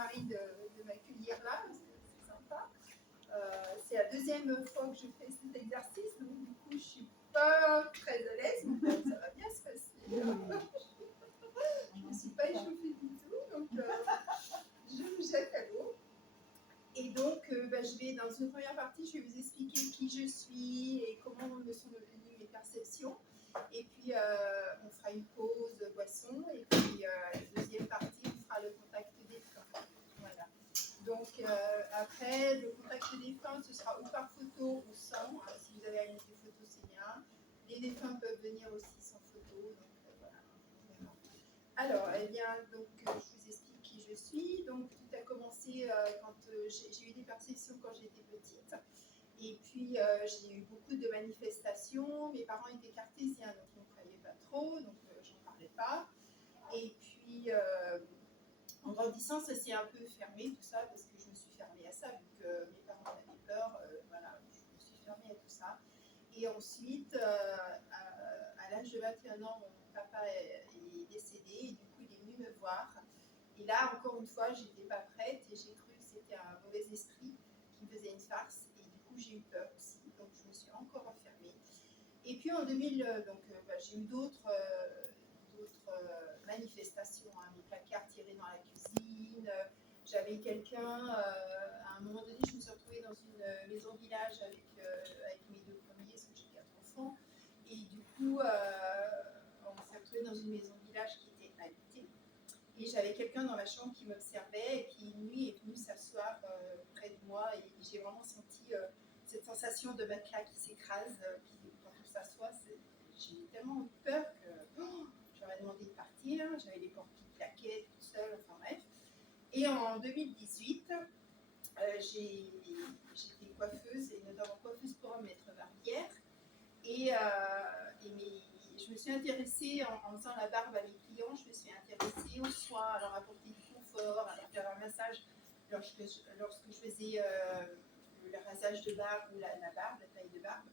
mari de m'accueillir là, c'est sympa. C'est la deuxième fois que je fais cet exercice, donc du coup je suis pas très à l'aise, mais ça va bien se passer. Je ne suis pas échauffée du tout, donc je me jette à l'eau. Et donc je vais, dans une première partie, je vais vous expliquer qui je suis et comment me sont venues mes perceptions. Et puis on fera une pause boisson, et puis la deuxième partie, on fera le contact défunt. Voilà. Donc après, le contact défunt, ce sera ou par photo ou sans. Si vous avez des photos, c'est bien. Les défunts peuvent venir aussi sans photo. Donc voilà. Vraiment. Alors, eh bien, donc je vous explique qui je suis. Donc tout a commencé quand j'ai eu des perceptions quand j'étais petite. Et puis j'ai eu beaucoup de manifestations. Mes parents étaient cartésiens, donc ils ne croyaient pas trop, donc j'en parlais pas. Et puis en grandissant, ça s'est un peu fermé tout ça, parce que je me suis fermée à ça, vu que mes parents avaient peur. Voilà, je me suis fermée à tout ça. Et ensuite, à l'âge de 21 ans, mon papa est décédé, et du coup il est venu me voir. Et là, encore une fois, j'étais pas prête, et j'ai cru que c'était un mauvais esprit qui me faisait une farce. Et du coup, j'ai eu peur aussi, donc je me suis encore enfermée. Et puis en 2000, j'ai eu d'autres manifestations, hein, mes placards tirés dans la cuisine. J'avais quelqu'un, à un moment donné, je me suis retrouvée dans une maison village avec mes deux premiers, parce que j'ai 4 enfants. Et du coup, on s'est retrouvés dans une maison village qui était habitée. Et j'avais quelqu'un dans ma chambre qui m'observait, et qui, lui, est venu s'asseoir près de moi. Et j'ai vraiment senti cette sensation de matelas qui s'écrase. Quand on s'assoit, j'ai eu tellement peur que j'aurais demandé de partir. J'avais les portes qui claquaient toute seule, enfin bref. Et en 2018, j'étais coiffeuse, et notamment coiffeuse pour hommes, maître barbière. Et je me suis intéressée, en faisant la barbe à mes clients, je me suis intéressée aux soins, à leur apporter du confort, à leur faire un massage lorsque je faisais le rasage de barbe ou la barbe, la taille de barbe.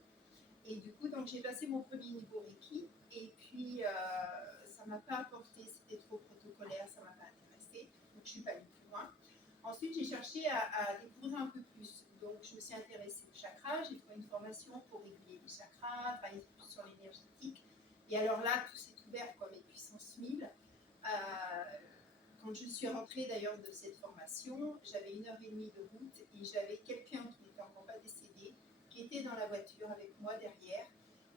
Et du coup, donc, j'ai passé mon premier niveau Reiki, et puis ça ne m'a pas apporté, c'était trop protocolaire, ça ne m'a pas intéressée, donc je ne suis pas allée plus loin. Ensuite, j'ai cherché à découvrir un peu plus. Donc, je me suis intéressée aux chakras. J'ai trouvé une formation pour réguler les chakras, travailler plus sur l'énergétique. Et alors là, tout s'est ouvert comme mes puissances 1000. Quand je suis rentrée d'ailleurs de cette formation, j'avais 1h30 de route, et j'avais quelqu'un qui n'était encore pas décédé, qui était dans la voiture avec moi derrière.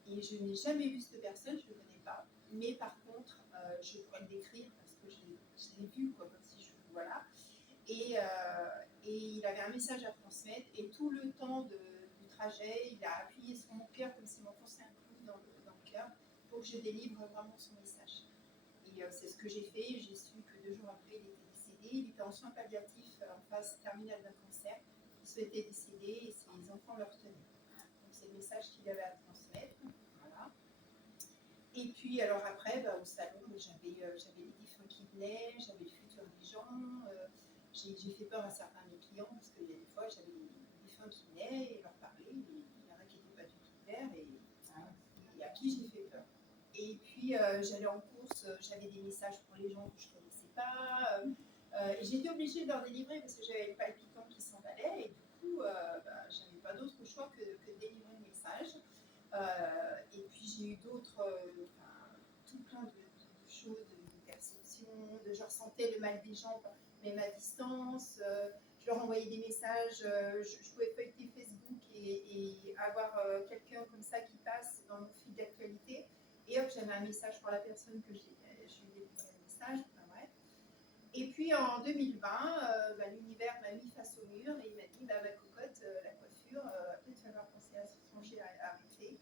Et je n'ai jamais vu cette personne, je ne le connais pas. Mais par contre, je pourrais le décrire parce que je l'ai vu, quoi, comme si je... Voilà. Et il avait un message à transmettre, et tout le temps du trajet, il a appuyé sur mon cœur comme s'il m'enfonçait un clou dans le cœur pour que je délivre vraiment son message. Et c'est ce que j'ai fait. J'ai su que 2 jours après, il était décédé. Il était en soins palliatifs en phase terminale d'un cancer. Il souhaitait décéder, et ses enfants le retenaient. Donc c'est le message qu'il avait à transmettre. Voilà. Et puis alors après, au salon, j'avais les défunts qui venaient, j'avais le futur des gens. J'ai fait peur à certains de mes clients, parce qu'il y a des fois, j'avais des défunts qui venaient et leur parlaient, il y en a qui n'étaient pas du tout clairs, et à qui j'ai fait peur. Et puis j'allais en course, j'avais des messages pour les gens que je ne connaissais pas. Et j'étais obligée de leur délivrer, parce que j'avais le palpitant qui s'emballait, et du coup, j'avais pas d'autre choix que de délivrer le message. Et puis j'ai eu d'autres, tout plein de choses, de perceptions, je ressentais le mal des gens, même à distance. Je leur envoyais des messages, je pouvais feuilleter Facebook et avoir quelqu'un comme ça qui passe dans mon fil d'actualité, et hop, j'avais un message pour la personne que je lui ai délivré le message. Enfin, bref. Et puis en 2020, l'univers m'a mis face au mur, et il m'a dit, ma cocotte, la coiffure, peut-être tu vas falloir penser à changer, à arrêter.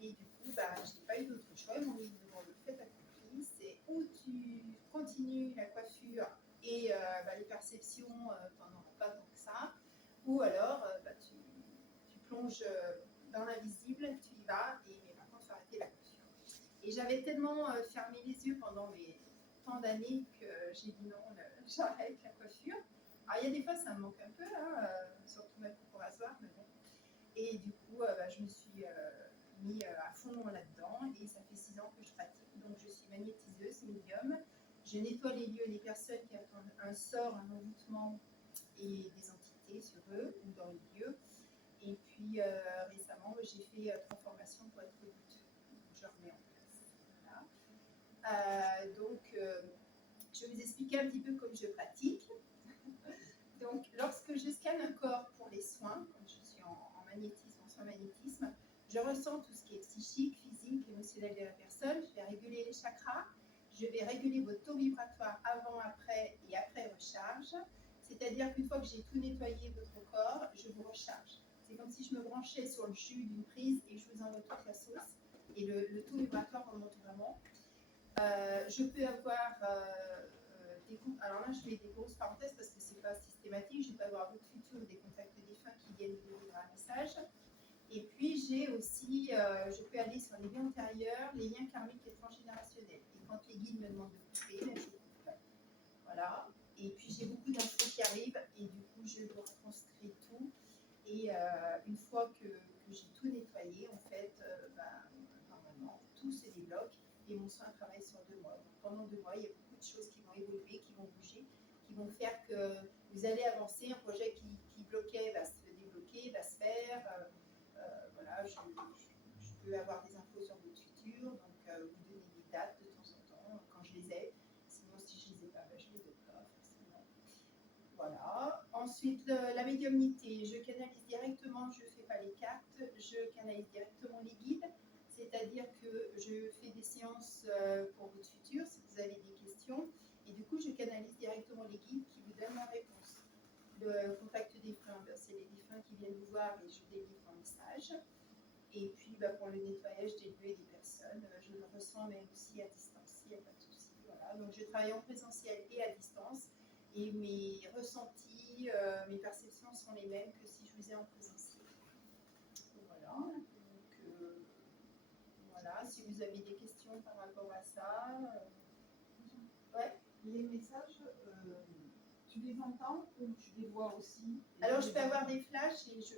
Et du coup, je n'ai pas eu d'autre choix. Ils m'ont dit, le fait accompli, c'est ou tu continues la coiffure, et les perceptions, tu n'en auras pas tant que ça, ou alors tu plonges dans l'invisible, tu y vas, mais par contre, il faut arrêter la coiffure. Et j'avais tellement fermé les yeux pendant tant d'années que j'ai dit non, j'arrête la coiffure. Alors, il y a des fois, ça me manque un peu, surtout ma coupe rasoir, mais bon. Et du coup, je me suis mis à fond là-dedans, et ça fait 6 ans que je pratique. Donc, je suis magnétiseuse, médium. Je nettoie les lieux, les personnes qui attendent un sort, un envoûtement et des entités sur eux ou dans les lieux. Et puis récemment, j'ai fait 3 formations pour être audite. Je remets en place. Voilà. Je vais vous expliquer un petit peu comme je pratique. Donc, lorsque je scanne un corps pour les soins, comme je suis en magnétisme, en soins magnétisme, je ressens tout ce qui est psychique, physique, émotionnel de la personne. Je vais réguler les chakras. Je vais réguler votre taux vibratoire avant, après et après recharge. C'est-à-dire qu'une fois que j'ai tout nettoyé votre corps, je vous recharge. C'est comme si je me branchais sur le jus d'une prise et je vous envoie toute la sauce. Et le taux vibratoire remonte vraiment. Je peux avoir alors là, je mets des grosses parenthèses parce que c'est pas systématique. Je peux avoir d'autres futurs, des contacts défunts qui viennent me livrer un message. Et puis j'ai aussi, je peux aller sur les vies antérieures, les liens karmiques et transgénérationnels. Et quand les guides me demandent de couper, je coupe. Voilà. Et puis j'ai beaucoup d'infos qui arrivent et du coup je vous retranscris tout. Et une fois que j'ai tout nettoyé, en fait, normalement, tout se débloque et mon soin travaille sur 2 mois. Donc, pendant 2 mois, il y a beaucoup de choses qui vont évoluer, qui vont bouger, qui vont faire que vous allez avancer. Un projet qui bloquait va se débloquer, va se faire. Voilà, je peux avoir des infos sur votre futur, donc vous donner des dates de temps en temps quand je les ai. Sinon, si je ne les ai pas, je ne les donne pas forcément. Voilà. Ensuite, la médiumnité, je canalise directement, je ne fais pas les cartes, je canalise directement les guides, c'est-à-dire que je fais des séances pour votre futur si vous avez des questions, et du coup, je canalise directement les guides qui vous donnent la réponse. Le contact défunt, c'est les défunts qui viennent vous voir et je délivre un message. Et puis, pour le nettoyage des lieux et des personnes, je le ressens même aussi à distance, il n'y a pas de souci. Voilà. Donc, je travaille en présentiel et à distance. Et mes ressentis, mes perceptions sont les mêmes que si je faisais en présentiel. Voilà. Donc, voilà. Si vous avez des questions par rapport à ça. Ouais. Les messages, tu les entends ou tu les vois aussi? Alors, je peux avoir des flashs et je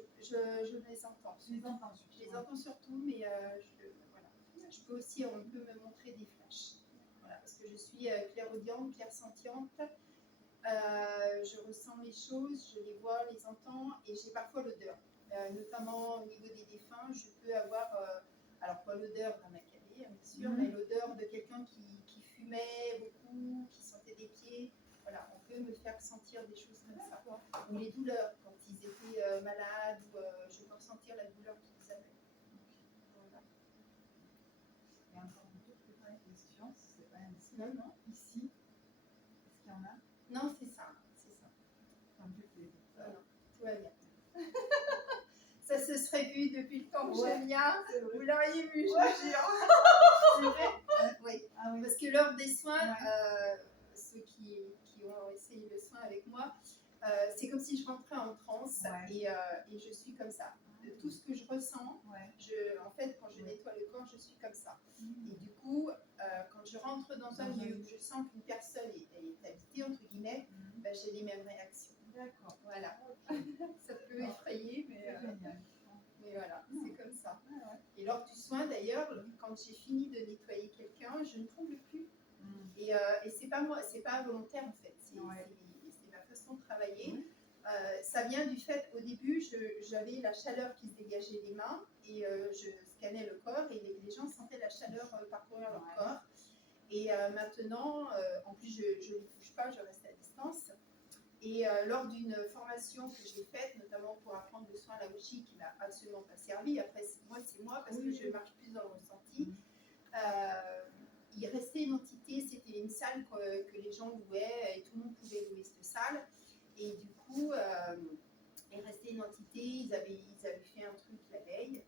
les entends. Tu les entends surtout. Je les entends surtout, mais voilà. Je peux aussi, on peut me montrer des flashs. Voilà, parce que je suis clairaudiente, clairsentiente. Je ressens les choses, je les vois, les entends et j'ai parfois l'odeur. Notamment au niveau des défunts, je peux avoir, alors pas l'odeur d'un macabé, bien sûr, mais l'odeur de quelqu'un qui fumait beaucoup, qui sentait des pieds. Voilà, on peut me faire sentir des choses comme ça. Ou les douleurs, quand ils étaient malades, ou je peux ressentir la douleur qu'ils avaient. Voilà. Et encore une toute petite question, si c'est pas indiscret, non? Ici, est-ce qu'il y en a? Non, c'est ça. Tant que c'est ça. Non, tout va bien. Ça se serait vu depuis le temps que je viens. Vous l'auriez vu, je vous jure. C'est vrai? Oui. Ah oui. Parce que lors des soins, ceux qui ont essayé le soin avec moi, c'est comme si je rentrais en transe et je suis comme ça. De tout ce que je ressens, en fait, quand je nettoie le corps, je suis comme ça. Et du coup, quand je rentre dans un lieu où je sens qu'une personne est habitée, entre guillemets, j'ai les mêmes réactions. D'accord. Voilà. Ça peut effrayer, mais voilà, c'est comme ça. Et lors du soin, d'ailleurs, quand j'ai fini de nettoyer quelqu'un, je ne tremble plus. Et c'est pas moi, c'est pas volontaire en fait. C'est ma façon de travailler. Ça vient du fait, au début, j'avais la chaleur qui se dégageait des mains et je scannais le corps et les gens sentaient la chaleur parcourir leur corps. Et maintenant, en plus, je ne les touche pas, je reste à distance. Et lors d'une formation que j'ai faite, notamment pour apprendre le soin à la Ouchi, qui m'a absolument pas servi, après c'est moi parce que je marche plus dans le ressenti, il restait une entité, c'était une salle que les gens louaient et tout le monde pouvait louer cette salle. Et du coup, il restait une entité, ils avaient fait un truc la veille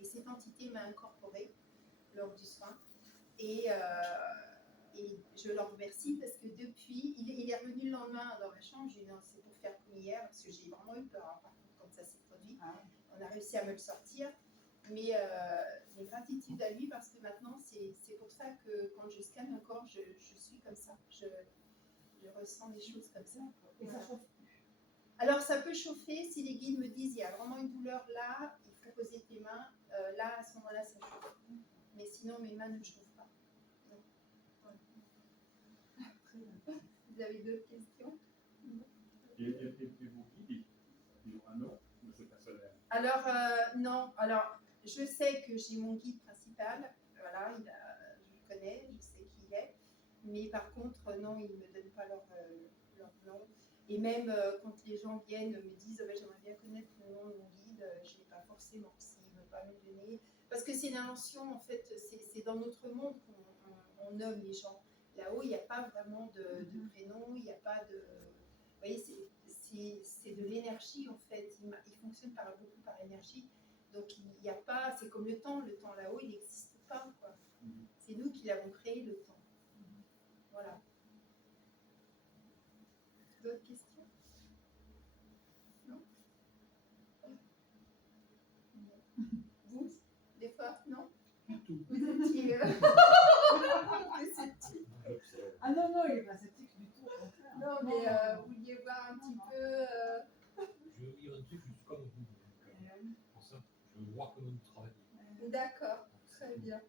et cette entité m'a incorporée lors du soin. Et je leur remercie parce que depuis, il est revenu le lendemain dans ma chambre. J'ai dit non, c'est pour faire comme hier parce que j'ai vraiment eu peur par contre quand ça s'est produit. On a réussi à me le sortir. Mais gratitude à lui parce que maintenant, c'est pour ça que quand je scanne un corps, je suis comme ça. Je ressens des choses comme ça. Et ça chauffe plus. Alors, ça peut chauffer si les guides me disent il y a vraiment une douleur là, il faut poser tes mains. Là, à ce moment-là, ça chauffe. Mais sinon, mes mains ne chauffent pas. Non. Voilà. avez d'autres questions? Et vos guides, ils ont un nom ou c'est personnel? Alors, non. Alors, je sais que j'ai mon guide principal. Voilà, je le connais, je sais qui il est. Mais par contre, non, ils ne me donnent pas leur nom. Et même quand les gens viennent me disent oh, j'aimerais bien connaître le nom de mon guide, je ne l'ai pas forcément s'ils ne veulent pas me le donner. Parce que c'est une invention, en fait, c'est dans notre monde qu'on nomme les gens. Là-haut, il n'y a pas vraiment de prénom, il n'y a pas de. Vous voyez, c'est de l'énergie, en fait. Il fonctionne beaucoup par énergie. Donc, il n'y a pas. C'est comme le temps là-haut, il n'existe pas, quoi. C'est nous qui l'avons créé, le temps. Voilà. D'autres questions? Non? Vous, des fois, non? Du tout. Vous étiez sceptique. Ah non, non, il n'est pas sceptique du tout, au contraire. Non, mais vous vouliez voir un petit peu. Je veux dire un truc, je suis comme vous. Pour ça, je veux voir comment vous travaillez. D'accord, très bien.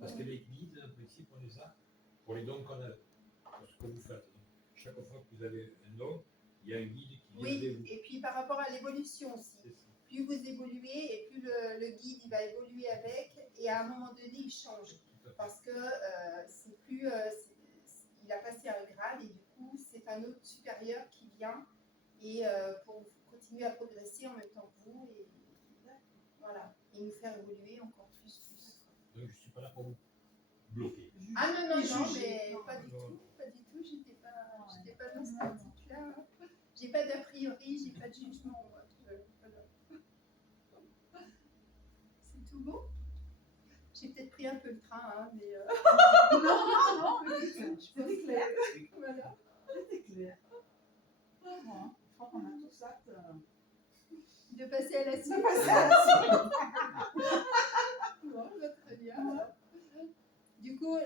Parce que les guides, en principe, on les a pour les dons qu'on a, pour ce que vous faites. Chaque fois que vous avez un don, il y a un guide qui vient Oui, de vous. et puis par rapport à l'évolution aussi. C'est ça. Plus vous évoluez et plus le guide il va évoluer avec, et à un moment donné il change. Tout à fait. Parce que c'est plus, il a passé un grade et du coup c'est un autre supérieur qui vient et pour continuer à progresser en même temps que vous et voilà, et nous faire évoluer encore plus. Donc je ne suis pas là pour vous bloquer. Ah non, non, Et non, juger. mais Non, pas du non. tout, pas du tout, j'étais pas dans cette optique-là. J'ai pas d'a priori, j'ai pas de jugement. Moi, voilà. C'est tout bon? J'ai peut-être pris un peu le train, hein, mais. Non, c'était clair. Voilà. C'était clair. Bon, je crois qu'on a tous hâte De passer à la suite. de passer à la suite. Bon, bah, très bien. Du coup,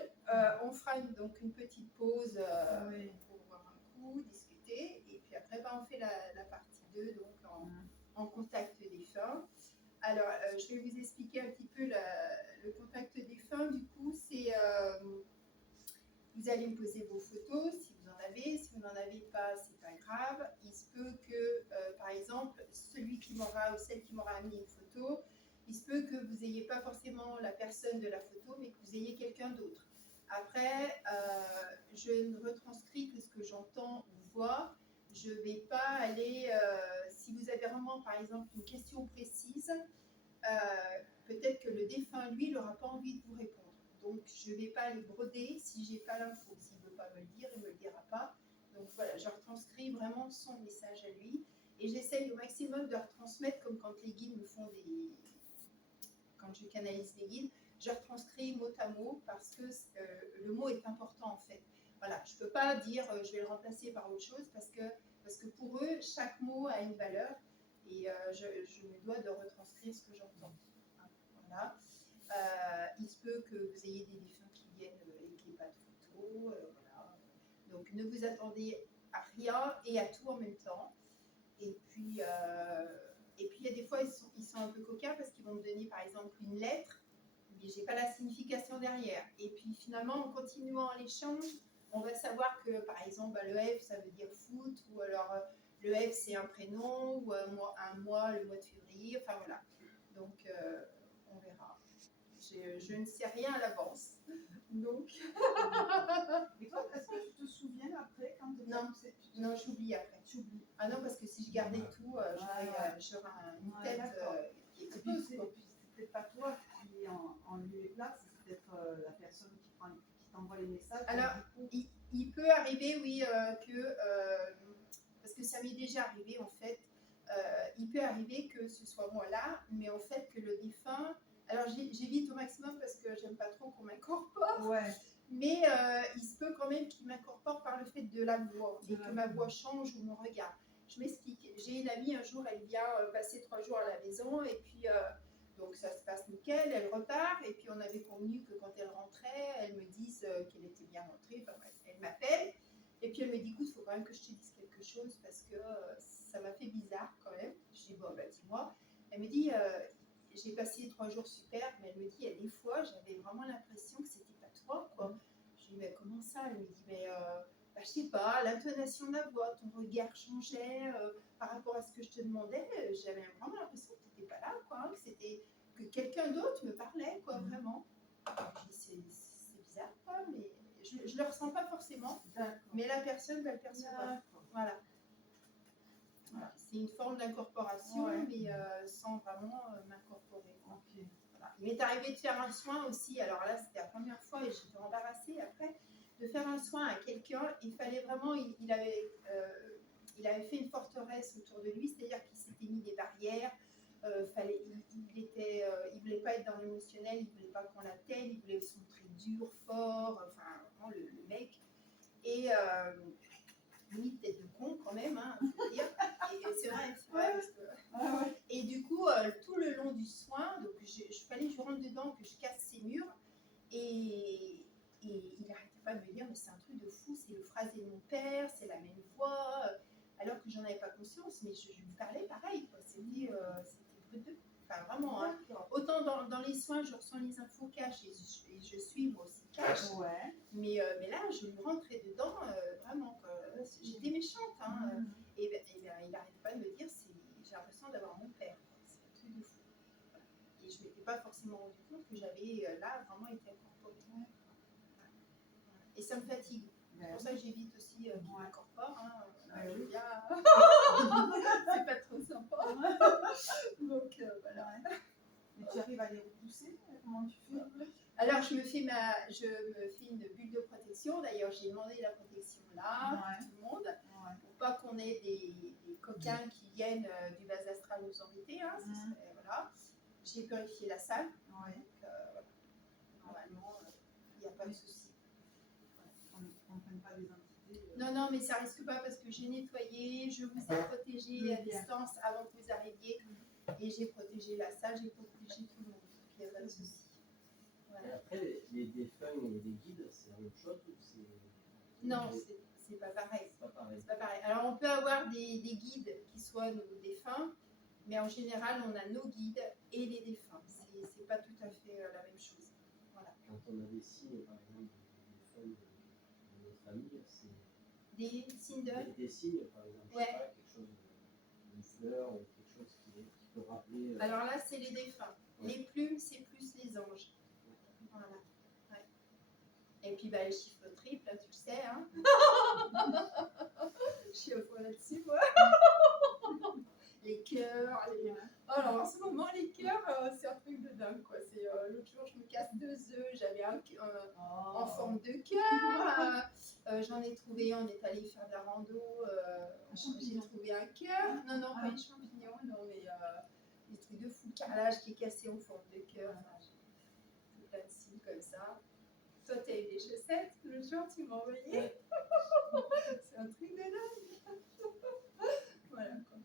on fera donc une petite pause Oui. pour boire un coup, discuter, et puis après, bah, on fait la partie 2, donc en contact défunt. Alors, je vais vous expliquer un petit peu le contact défunt. Du coup, c'est vous allez me poser vos photos si vous en avez. Si vous n'en avez pas, c'est pas grave. Il se peut que, par exemple, celui qui m'aura ou celle qui m'aura amené une photo, il se peut que vous n'ayez pas forcément la personne de la photo, mais que vous ayez quelqu'un d'autre. Après, je ne retranscris que ce que j'entends ou vois. Je ne vais pas aller, si vous avez vraiment, par exemple, une question précise, peut-être que le défunt, lui, n'aura pas envie de vous répondre. Donc, je ne vais pas aller broder si je n'ai pas l'info. S'il ne veut pas me le dire, il ne me le dira pas. Donc, voilà, je retranscris vraiment son message à lui. Et j'essaye au maximum de retransmettre, comme quand les guides me font des... Quand je canalise les guides, je retranscris mot à mot parce que le mot est important, en fait. Voilà, je ne peux pas dire je vais le remplacer par autre chose parce que pour eux, chaque mot a une valeur et je me dois de retranscrire ce que j'entends. Voilà. Il se peut que vous ayez des défunts qui viennent et qu'il n'y ait pas de photos. Voilà. Donc ne vous attendez à rien et à tout en même temps. Et puis il y a des fois, ils sont un peu coquins parce qu'ils vont me donner par exemple une lettre, mais je n'ai pas la signification derrière. Et puis finalement, en continuant l'échange, on va savoir que par exemple, le F, ça veut dire foot, ou alors le F, c'est un prénom, ou un mois, le mois de février. Enfin voilà. Donc on verra. Je ne sais rien à l'avance. Donc. Et toi, est-ce que tu te souviens après quand tu Non, j'oublie après. Tu oublies. Ah non, parce que si je gardais tout, j'aurais une tête qui est Et puis, creuse. c'est peut-être pas toi qui en lieu et place, c'est peut-être la personne qui t'envoie les messages. Alors, il peut arriver, oui, parce que ça m'est déjà arrivé en fait, il peut arriver que ce soit moi là, mais en fait que le défunt. Alors j'évite au maximum parce que j'aime pas trop qu'on m'incorpore. Ouais. Mais il se peut quand même qu'il m'incorpore par le fait de la voix et que ma voix change ou mon regard. Je m'explique. J'ai une amie, un jour, elle vient passer 3 jours à la maison et puis donc ça se passe nickel, elle repart et puis on avait convenu que quand elle rentrait, elle me dise qu'elle était bien rentrée. Enfin bref, elle m'appelle et puis elle me dit écoute, il faut quand même que je te dise quelque chose parce que ça m'a fait bizarre quand même. Je dis bon, bah dis-moi. Elle me dit j'ai passé 3 jours super, mais elle me dit, il y a des fois, j'avais vraiment l'impression que c'était pas toi, quoi. Je lui dis, mais comment ça? Elle me dit, mais je sais pas, l'intonation de la voix, ton regard changeait par rapport à ce que je te demandais. J'avais vraiment l'impression que tu n'étais pas là, quoi, hein, que quelqu'un d'autre me parlait, quoi, vraiment. C'est bizarre, quoi, mais je ne le ressens pas forcément, mais la personne va le percevoir. Voilà. Voilà. C'est une forme d'incorporation, mais sans vraiment m'incorporer. Ok. Voilà. Il m'est arrivé de faire un soin aussi, alors là c'était la première fois et j'étais embarrassée après, de faire un soin à quelqu'un. Il fallait vraiment, il avait fait une forteresse autour de lui, c'est-à-dire qu'il s'était mis des barrières, il voulait pas être dans l'émotionnel, il voulait pas qu'on l'atteigne, il voulait se montrer dur, fort, enfin vraiment le mec. Et limite tête de con quand même, hein, faut dire. Et c'est vrai, parce que... Et du coup, tout le long du soin, donc fallait que je rentre dedans, que je casse ces murs, et il n'arrêtait pas de me dire, mais c'est un truc de fou, c'est le phrasé de mon père, c'est la même voix, alors que j'en avais pas conscience, mais je lui parlais pareil, quoi. C'était brut de... Enfin, vraiment, hein. Autant dans les soins, je ressens les infos cash et je suis moi aussi cash. Ouais. Mais là, je lui rentrais dedans, vraiment, quoi. J'étais méchante. Hein. Et ben, il n'arrête pas de me dire, j'ai l'impression d'avoir mon père. C'est un truc de fou. Voilà. Et je ne m'étais pas forcément rendu compte que j'avais là vraiment été incorporée. Voilà. Et ça me fatigue. C'est pour ça que j'évite aussi qu'il m'incorpore. Hein. C'est pas trop sympa. Donc voilà. Mais tu arrives à les repousser? Comment tu fais? Alors je me fais une bulle de protection. D'ailleurs j'ai demandé la protection là pour tout le monde, pour pas qu'on ait des coquins qui viennent du bas astral nous embêter. Hein, voilà. J'ai purifié la salle. Donc voilà. Normalement il n'y a pas de souci. On ne prenne pas des entités. Non, mais ça risque pas parce que j'ai nettoyé, je vous ai protégé à distance avant que vous arriviez. Et j'ai protégé la salle, j'ai protégé tout le monde. Donc il n'y a pas de souci. Voilà. Et après, les défunts et les guides, c'est la même chose ou c'est... Non, c'est pas pareil. C'est pas pareil. C'est pas pareil. Alors on peut avoir des guides qui soient nos défunts, mais en général on a nos guides et les défunts. C'est pas tout à fait la même chose. Voilà. Quand on a des signes, par exemple, des défunts de notre famille, c'est... Des signes de... Des signes, par exemple, je sais pas, quelque chose, une fleur ou quelque chose qui peut rappeler... Alors là, c'est les défunts. Les plumes, c'est plus les anges. Voilà. Ouais. Et puis les chiffres triples, là, tu le sais. Hein. Je suis au point là-dessus, moi. Les cœurs. Oh, alors en ce moment, les cœurs, c'est un truc de dingue, quoi. L'autre jour, je me casse 2 œufs, j'avais un en forme de cœur. J'en ai trouvé, on est allé faire de la rando. J'ai trouvé un cœur. Non, pas les champignons, non, mais des trucs de fou. Le carrelage qui est cassé en forme de cœur. Tout plein de signes comme ça. Toi, tu as eu des chaussettes. Le jour, tu m'as envoyé. C'est un truc de dingue. Voilà, quand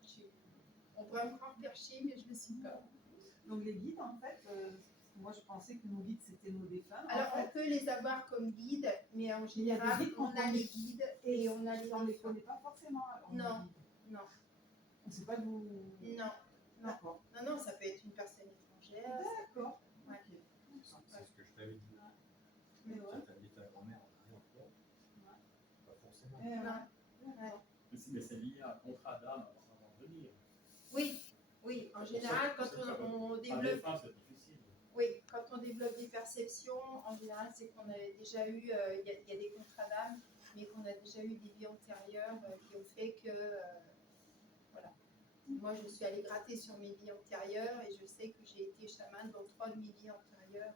on pourrait me croire perché, mais je ne le suis pas. Donc les guides, en fait, moi je pensais que nos guides c'était nos défunts. Alors on peut les avoir comme guides, mais en général on a les guides et on a les on ne les défunts. connaît pas forcément. Non. On ne sait pas d'où. Non. D'accord. Non, ça peut être une personne étrangère. D'accord. Ouais. C'est ce que je t'avais dit. Mais ouais. Tu as dit ta grand-mère en arrière-plan. Pas forcément. Ouais. Mais c'est lié à un contrat d'âme avant de venir. Oui, en général, quand on développe. Défunt, c'est difficile. Oui, quand on développe des perceptions, en général, c'est qu'on a déjà eu, il y a des contrats d'âme, mais qu'on a déjà eu des vies antérieures qui ont fait que, voilà. Moi, je suis allée gratter sur mes vies antérieures et je sais que j'ai été chamane dans 3 de mes vies antérieures,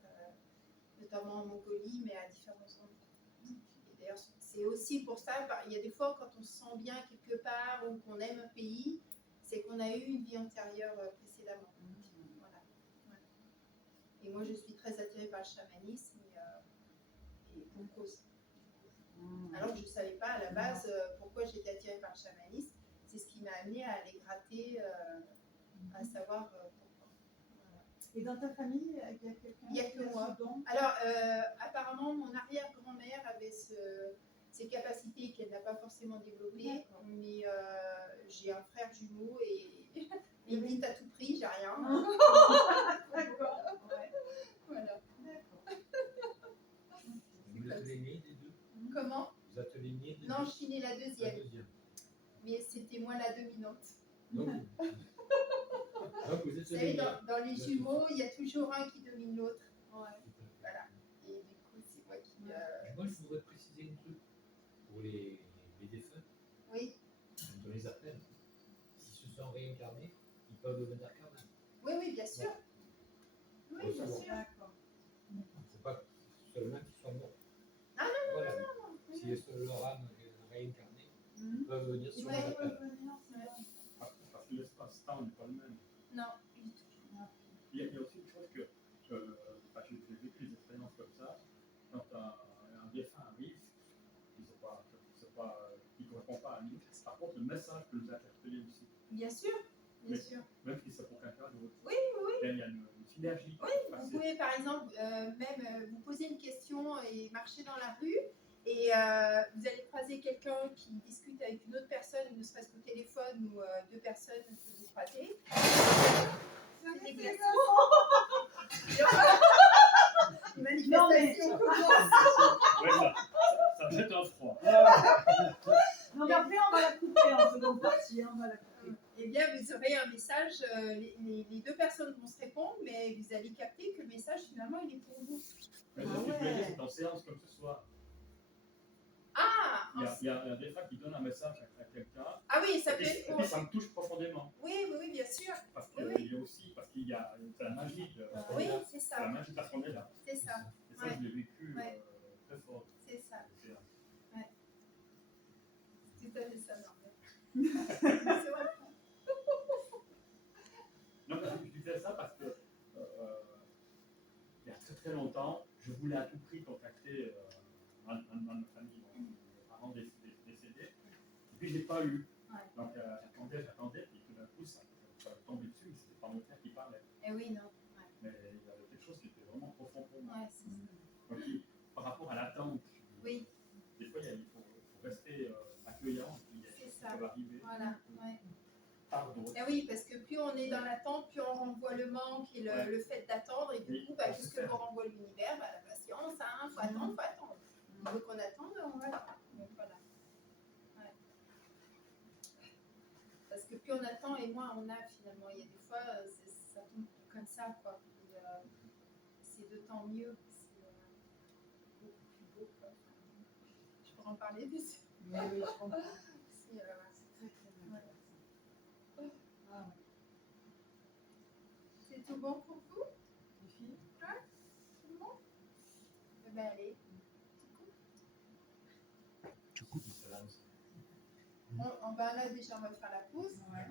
notamment en Mongolie, mais à différents endroits. Et d'ailleurs, c'est aussi pour ça, il y a des fois quand on se sent bien quelque part ou qu'on aime un pays, c'est qu'on a eu une vie antérieure précédemment. Voilà. Ouais. Et moi, je suis très attirée par le chamanisme et pour cause. Alors que je ne savais pas à la base pourquoi j'étais attirée par le chamanisme. C'est ce qui m'a amenée à aller gratter, à savoir pourquoi. Voilà. Et dans ta famille, il y a quelqu'un? Il n'y a que moi. Alors, apparemment, mon arrière-grand-mère avait ces capacités qu'elle n'a pas forcément développées, mais j'ai un frère jumeau et il dit à tout prix, j'ai rien. D'accord. Ouais. Voilà. D'accord. Vous êtes l'aîné des deux? Comment? Vous êtes l'aîné né de Non, je suis née la la deuxième, deuxième. mais c'était moi la dominante. Donc, donc vous êtes Vous savez, le dans les jumeaux, il y a toujours un qui domine l'autre. Ouais. Voilà. Et du coup, c'est moi qui. Moi, je voudrais préciser un truc pour les défunts, Oui, quand on les appelle, s'ils se sont réincarnés, ils peuvent devenir carnés. oui, oui, bien sûr. Oui, Faut bien savoir. sûr. D'accord. C'est pas seulement qu'ils soient morts. Ah non, Voilà. non, non. Si leur âme est réincarnée, Mhm. ils peuvent venir sur Ouais, les Ils appels. peuvent venir, c'est vrai. Parce que l'espace-temps n'est pas le même. Non. Il y a aussi une chose que j'ai vécu des expériences comme ça. Quand un défunt arrive, il ne correspond pas à nous. Par contre, le message peut nous interpeller aussi. Bien sûr. Bien Mais- sûr. Même si c'est pour quelqu'un d'autre. Oui, oui. Il y a une synergie. qui Oui, peut se vous passer. pouvez par exemple vous poser une question et marcher dans la rue et vous allez croiser quelqu'un qui discute avec une autre personne, ne serait-ce qu'au téléphone ou deux personnes que vous croisez. C'est des glaçons. Manifestation commence. Ouais, ça jette un froid. Non, mais après, on va la couper en seconde partie. On va la couper. Eh bien, vous aurez un message, les deux personnes vont se répondre, mais vous allez capter que le message, finalement, il est pour vous. Mais Ah ce que je veux ouais. dire, c'est en séance comme ce soir. Ah, Il y a des fois qui donnent un message à quelqu'un. ah oui, ça Et peut puis, être et pour... puis ça me touche profondément. Oui, oui, oui, bien sûr. Parce Oui, qu'il y a aussi, parce qu'il y a c'est la magie de, Oui, c'est c'est la ça, magie parce qu'on est là. c'est ça, Et ça, Ouais. je l'ai vécu Ouais. très fort. c'est ça. C'est- C'est tout à fait ça, non. C'est vrai. Non, mais je disais ça parce que il y a très très longtemps, je voulais à tout prix contacter un de ma famille, mes parents décédés. Et puis, je n'ai pas eu. Ouais. Donc, j'attendais, puis tout d'un coup, ça me tombait dessus, mais c'était pas mon père qui parlait. Eh oui, non. Mais il y avait quelque chose qui était vraiment profond pour moi. Ouais, c'est ça. Donc, par rapport à l'attente, Oui, des fois, il faut rester accueillant, puis il y a des C'est choses qui ça. peuvent arriver voilà. Ouais. par d'autres. Eh oui, parce que plus on est dans l'attente, plus on renvoie le manque et Ouais. le fait d'attendre. Et du Oui, coup, on tout se ce que fait. vous renvoie l'univers, la patience, il faut attendre, faut attendre. On veut qu'on attende, on va attendre. Donc voilà. Ouais. Parce que plus on attend et moins on a finalement. Il y a des fois, ça tombe comme ça, quoi. Et, c'est de temps mieux. C'est beaucoup plus beau, quoi. Je pourrais en parler plus. Mais oui, je comprends. C'est, C'est très très bien. Ah ouais. c'est tout bon pour vous? Les filles? Tout bon? Eh ben allez. Tu coupes, ça lance. Ben là déjà on va faire la pause. Ouais.